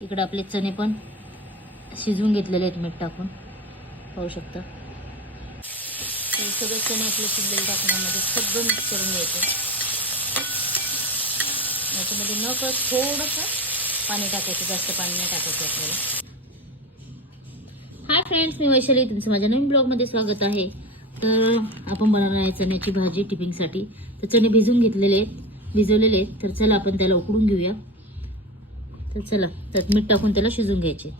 इकडे आपले चणे पण शिजवून घेतलेले आहेत मीठ टाकून, पाहू शकता। हे सगळे चणे आपले शिजलेले टाकण्यामध्ये सगळं मिक्स करून घ्यायचं। याच्यामध्ये न कळत थोडंसं पाणी टाकायचं, जास्त पाणी नाही टाकायचं आपल्याला। हाय फ्रेंड्स, मी वैशाली, तुमचं माझ्या नवीन ब्लॉगमध्ये स्वागत आहे। तर आपण बनवणार आहे चण्याची भाजी टिफिनसाठी। तर चणे भिजवलेले आहेत, तर चला आपण त्याला उकडून घेऊया। तर चला, त्यात मीठ टाकून त्याला शिजवून घ्यायचे।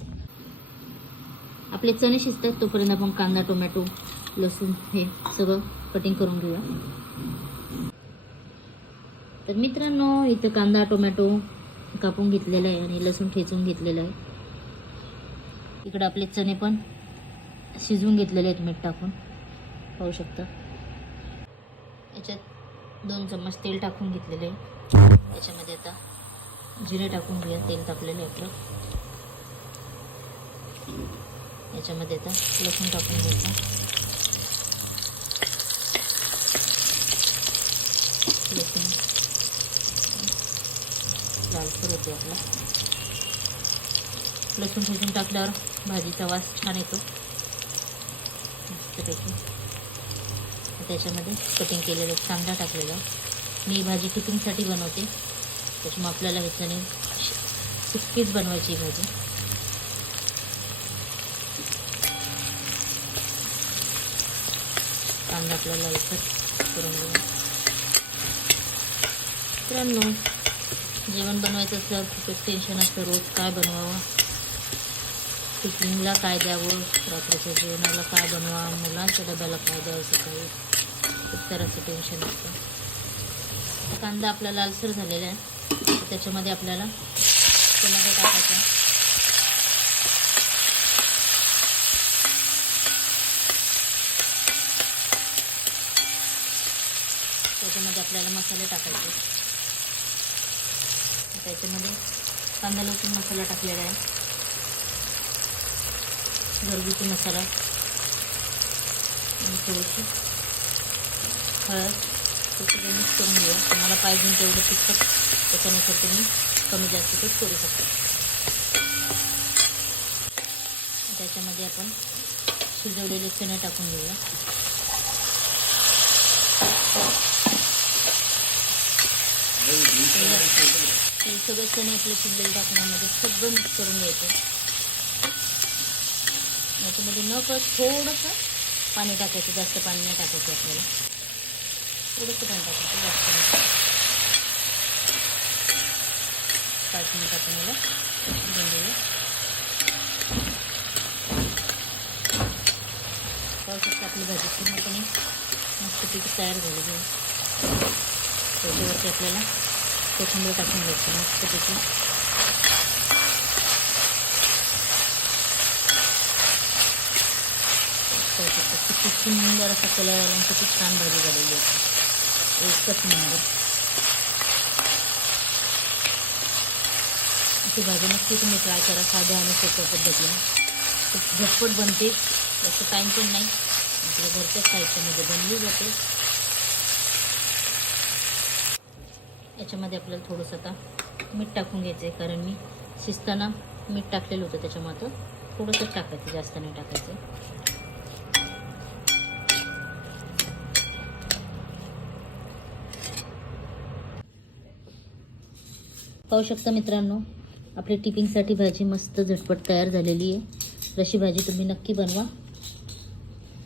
आपले चणे शिजतात तोपर्यंत आपण कांदा, टोमॅटो, लसूण हे सगळं कटिंग करून घेऊया। तर मित्रांनो, इथं कांदा, टोमॅटो कापून घेतलेला आहे आणि लसूण ठेचून घेतलेला आहे। इकडे आपले चणे पण शिजवून घेतलेले आहेत मीठ टाकून, पाहू शकता। याच्यात 2 चम्मच तेल टाकून घेतलेले आहे। याच्यामध्ये आता जिरे टाकून घेऊया, तेल तापलेलं आहे आपलं। याच्यामध्ये आता लसूण टाकून घ्यायचं। लसूण लालसर होते आपला। लसूण ठेचून टाकल्यावर भाजीचा वास छान येतो मस्तपैकी। त्याच्यामध्ये कटिंग केलेलं कांदा टाकलेला। मी भाजी टिफिनसाठी बनवते, त्याच्यामुळे आपल्याला ह्याच्याने सुक्कीच बनवायची भाजी। कांदा आपल्याला लालसर करून घेऊ। मित्रांनो, जेवण बनवायचं असल्यावर खूपच टेन्शन असतं, रोज काय बनवावं, टिफिनला काय द्यावं, रात्रीच्या जेवणाला काय बनवा, मुलांच्या डब्याला काय द्यावं, सकाळी खूप सारं टेन्शन असतं। कांदा आपला लालसर झालेला आहे, त्याच्यामध्ये आपल्याला टोमॅटो टाकायचा। त्याच्यामध्ये आपल्याला मसाले टाकायचे। त्याच्यामध्ये कांदा लसूण मसाला टाकलेला आहे, घरगुती मसाला, आणि थोडीशी हळद, सगळं मिक्स करून घेऊया। तुम्हाला पाहिजे तेवढं तिखट त्याच्यानुसार तुम्ही कमी जास्त करू शकता। त्याच्यामध्ये आपण शिजवलेले चणे टाकून घेऊया। हे सगळे चणे आपले शिजलेले टाकण्यामध्ये सगळं मिक्स करून घ्यायचं। याच्यामध्ये न कळत थोडंसं पाणी टाकायचं, जास्त पाणी नाही टाकायचं आपल्याला, थोडंसं पाणी टाकायचं, जास्त नाही। 5 मिनिट आपण याला शिजवून घेऊया। पाहू शकता आपली भाजी पूर्णपणे मस्तपैकी तयार झालेली आहे। त्याच्यावरती आपल्याला कोथिंबीर टाकून घ्यायची मस्तपैकी। किती सुंदर असा कलर आला, किती छान भाजी झालेली आहे, एकच नंबर। अशी भाजी नक्की तुम्ही ट्राय करा, साध्या आणि सोप्या पद्धतीने। खूप झटपट बनते, जास्त टाईम पण नाही, आपल्या घरच्या साहित्यामध्ये बनली जाते। याच्यामध्ये आपल्याला थोडंसं आता मीठ टाकून घ्यायचं आहे, कारण मी शिजताना मीठ टाकलेलं होतं, त्याच्यामुळे आता थोडंसं टाकायचं, जास्त नाही टाकायचं। पाहू शकता मित्रांनो, आपली टिफिनसाठी भाजी मस्त झटपट तयार झालेली आहे। अशी भाजी तुम्ही नक्की बनवा।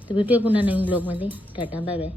तर भेटूया पुन्हा नवीन ब्लॉगमध्ये। Tata, bye bye.